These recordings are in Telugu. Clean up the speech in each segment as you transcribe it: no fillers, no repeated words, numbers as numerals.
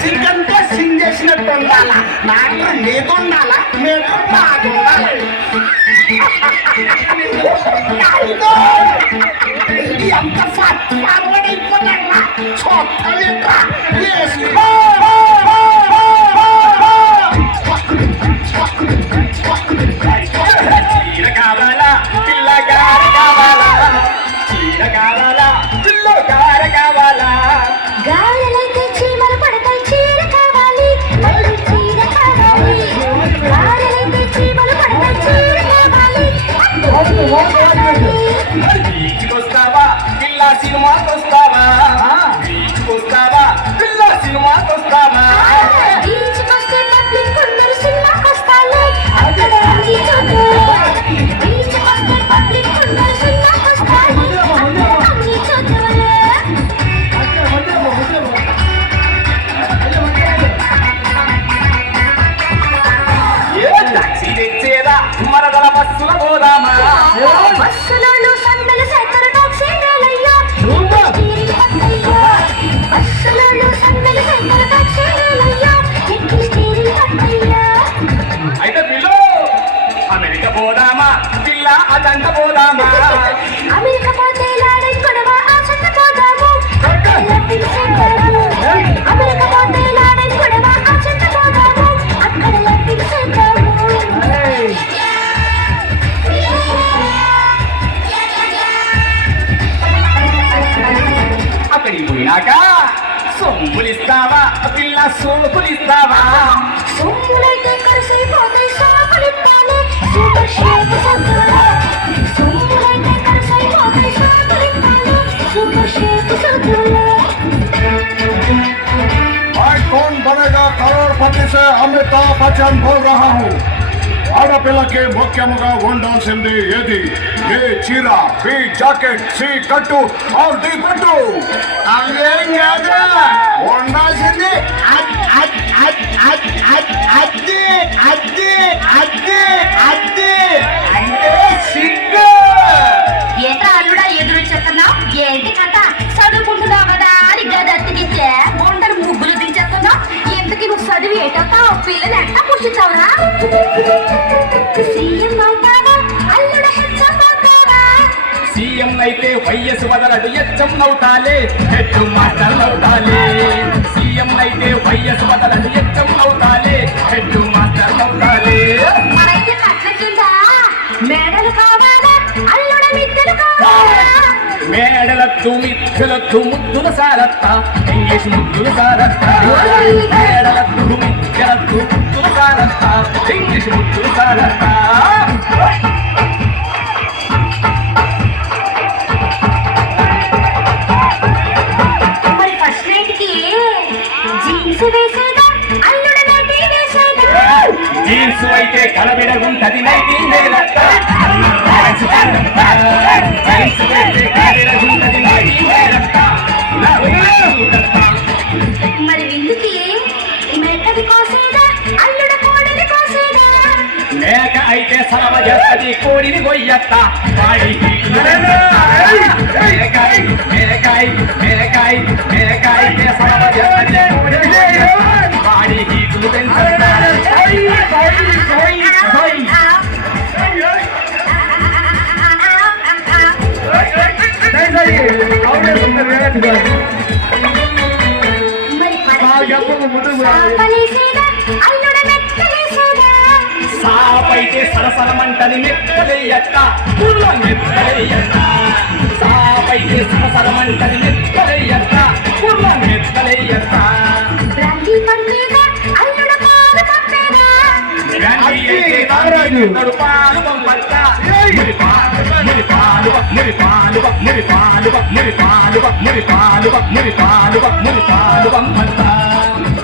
సిగ్గంటే సింగ్ చేసినట్టు ఉండాలా నాకు నీకు ఉండాలా మీకు నాకు ఉండాలి ఎంత ఫార్వర్డ్ అయిపోయినా చూస్తా వేసుకో చీర కావాలా పిల్లగార కావాలా చీర కావాలా పిల్లగార కావాలా గాలలైతే చీమలు పడతాయి చీర కావాలి చీర కావాలి గాలలైతే చీమలు పడతాయి చీర కావాలి బీచ్కి వస్తావా పిల్ల సినిమాకి వస్తావా బీచ్కి వస్తావా పిల్ల సినిమాకి వస్తావా బీచ్కొస్తే పబ్లిక్ కొందరు సినిమాకి వస్తాలే అక్కడ అన్ని చూద్దాలే బీచ్కొస్తే పబ్లిక్ కొందరు సినిమాకి వస్తాలే అక్కడ అన్ని చూద్దాలే ఏ టాక్సీ తెచ్చేదా మరదల బస్సుల పోదామా బస్సులోను సందలు చేతరు టాక్సీలయ్యా తీరి పట్టయ్యా బస్సులోను సందలు చేతరు టాక్సీలయ్యా ఎక్కి తీరి పట్టయ్యా అయితే పిల్లు అమెరికా పోదామా పిల్ల అదంట పోదామా అమెరికా పోతే లాడే గొడవ ఆశట పోదాము అమెరికా పోతే లాడే గొడవ ఆశట పోదాము అక్కడ లెఫ్ట్ చేద్దాము అక్కడికి పోయినాక సొమ్ములిస్తావా పిల్ల సోపులిస్తావా సొమ్ములైతే కరిసైపోతే సాకులిస్తానే సూపర్ షేప్ సద్దులే సొమ్ములైతే కరిసైపోతే సాకులిస్తానే సూపర్ షేప్ సద్దులే मैं कौन बनेगा करोड़पति से अमिताभ बच्चन बोल रहा हूँ ఆడపిల్లకి ముఖ్యముగా ఉండాల్సింది ఏది ఏ చీర బి జాకెట్ సి కట్టు ఆర్ డి పట్టు అవేం కాదు ఉండాల్సింది అద్దె అంటే సిగ్గు ఏంటా అల్లుడా ఎదురు చెప్తున్నావు ఏంటి కథ చదువుకుంటున్నావు కదా అని గది అత్తికిచ్చే బొండలు ముగ్గులు దించేస్తున్నావు ఎందుకు నువ్వు చదివి ఏటవుతావు పిల్లలు ఎట్టా పుష్టించావురా సీఎం అవుతావా అల్లుడ హెచ్చం అవుతావా సీఎం అయితే వయస్సు వదలడు ఎచ్చం నవ్వుతాలే హెచ్చు మాటలు నవ్వుతాలే సీఎం అయితే వయస్సు వదలడు ఎచ్చం నవ్వుతాలే హెచ్చు మాటలు నవ్వుతాలే మరైతే కట్ల కింద మేడలు కావాలా అల్లుడ మిద్దెలు కావాలా మేడలత్తు మిద్దెలత్తు ముద్దుల సారత్త ఇంగ్లీష్ ముద్దుల సారత్త మేడలత్తు మిద్దెలత్తు ముద్దుల సారత్త ఇంగ్లీష్ ముద్దుల సారత్త మరి ఫస్ట్ నైట్ కి జీన్స్ వేసేదా అల్లుడ నైటీ వేసేదా జీన్స్ అయితే కలబిడగుంటది నైటీ మేలత్త జీన్స్ అయితే కలబిడగుంటది నైటీ మేలత్త మరి విందుకి మేకది కోసేదా అల్లుడ కోడిని కోసేదా మేక అయితే సలవ చేస్తది కోడిని కొయ్యత్త మేకాయ సలవ చేస్తది కోడిని వాడి హీటులు సాపలేసేదా అల్లుడ మెత్తలేసేదా సాపైతే సరసరమంటది మెత్తలేయత్త పుల్ల మెత్తలేయత్త సాపైతే సరసరమంటది మెత్తలేయత్త పుల్ల మెత్తలేయత్త బ్రాంతి పంపేదా అల్లుడ పాలు పంపేదా పాలు పంపత్త మురిపాలు పంపత్త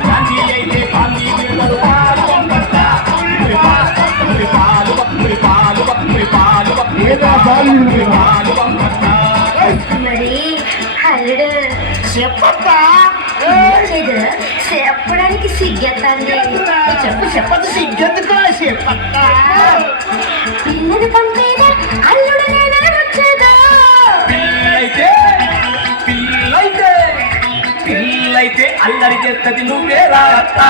గాంధీ అయితే గాంధీ పిల్లలు పాలు పంపత్త మురిపాలు పంపత్త మరి అల్లుడు చెప్పబ్బా లేదు చెప్పడానికి సిగ్గెత్తండి చెప్పదు సిగ్గెందుకో చెప్పత్త పిల్లని పంపేదా అల్లుడు నేనే వచ్చేదా పిల్లైతే అల్లరి చేస్తుంది నువ్వే రా అత్త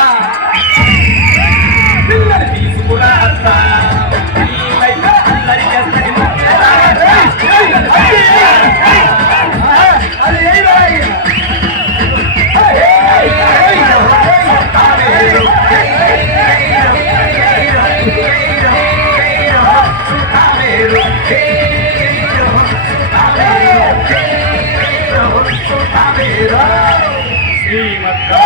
పిల్లలు తీసుకురా అత్త పిల్లలైతే అల్లరి చేస్తుంది నువ్వే రా అత్త. శ్రీమద్గా